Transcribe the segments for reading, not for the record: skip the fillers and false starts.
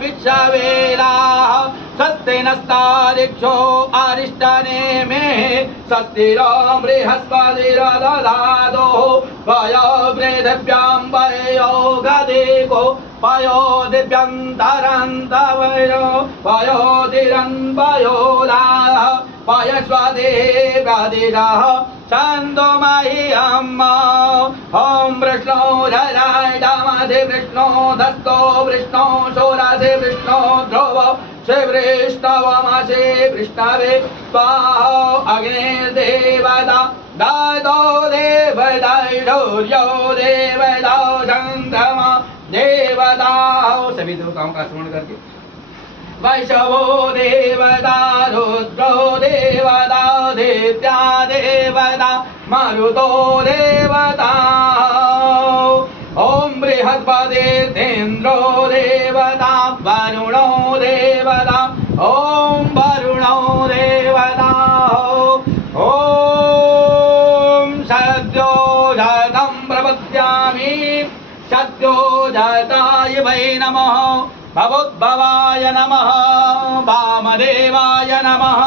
विश्वेला स्वस्ति नस्तारिक्षो अरिष्टने मे स्वस्तिरो बृहस्पतिर्दधातु वयो वृद्भ्यां वयो गदेको वयो दिव्यन्तरन्तवयो वयो दिरन्वयोलाः वयस्वदेवदिरः छन्दोमह्यम् ॐ वृष्णो धरायमधि वृष्णो धस्तो वृष्णो शोरसि वृष्णो ध्रुव श्री वृष्णवमसि वृष्णवे स्वाहा अग्निर्देवता दादो देवता शौर्यो देवता चन्द्रमा देवता सभी देवताओं का स्मरण करके वैशवो देवता रुद्रो देवता दित्या देवता मरुतो देवता ओम बृहस्पतिर्देन्द्रो देवता वरुणो देवता ओम वरुणो देवता ओम सद्यो जातं प्रपद्यामि सद्यो जाताय वै नमः भवोद्भवाय नमः वामदेवाय नमः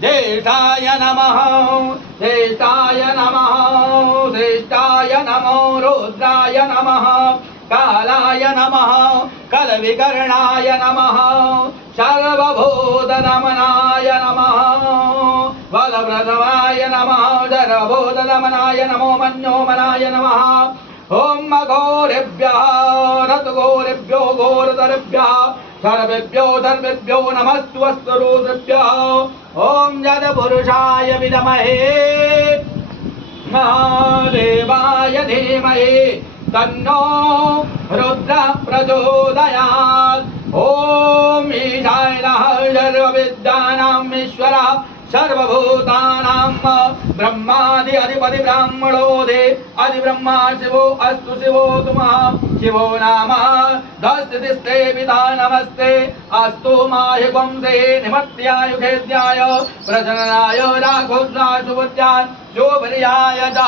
ज्येष्ठाय नमः ज्येष्ठाय नमः श्रेष्ठाय नमो रुद्राय नमः कालाय नमः कलविकर्णाय नमः सर्वभूतनमनाय नमः बलप्रथमाय नमः सर्वभूतनमनाय नमो मन्योमनाय नमः ओम अघोरेभ्यः रतघोरेभ्यो घोरतरेभ्यः सर्वेभ्यो सर्वेभ्यो नमस्त्वस्तरुद्रेभ्यः ओम जडपुरुषाय विद्महे महादेवाय धीमहि तन्नो रुद्रः प्रचोदयात् ओम ईशानः सर्वविद्यानाम् ईश्वरः सर्वभूतानां ब्रह्मादि अधिपति ब्राह्मणो दे आदि ब्रह्मा शिवो अस्तु शिवो तुमः शिवो नाम दस्तिस्ते पिता नमस्ते अस्तु माहि वंशे निमत्यायुखेद्याय प्रजननाय राघोद्रा शुभद्याय शुभर्याय च